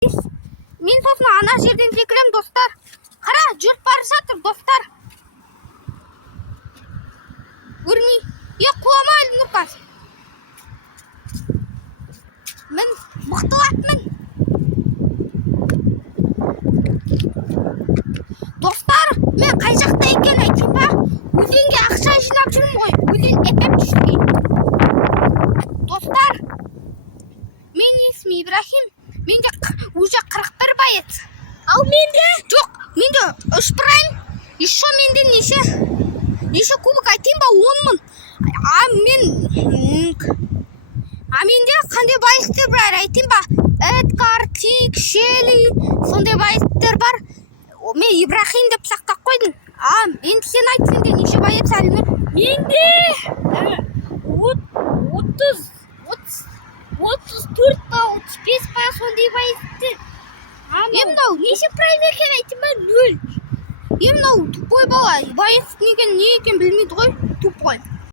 Мен сосын ана жерден секірем, достар. Қара, жүріп бара жатыр, достар. Көрмей. Құлама әлі Нұрпаз. Мен мықтылатмын. Достар, мен қай жақта екен айтайын ба? Өзенге ақша жинап жүрмін ғой. Өзен эпеп түсті. Достар, мен есімі Ибрахим. Менде уже 41 боец. Ал менде? Жоқ, менде 3 прайм. Еще менде неше кубок айтайын ба? 10 мың. Менде қандай байықтар бар айтайын ба? Эдгар, Тик, Шелли, сондай байықтар бар. Мен Ибрахим деп сақтап қойдым. Енді сен айт, сенде неше боец әлі? Менде 34 па 35 па сондай байытты. Мынау неше прайм екен айтайын ба? 0. Мынау тупой бала. Боец не екен білмейді ғой. Тупой.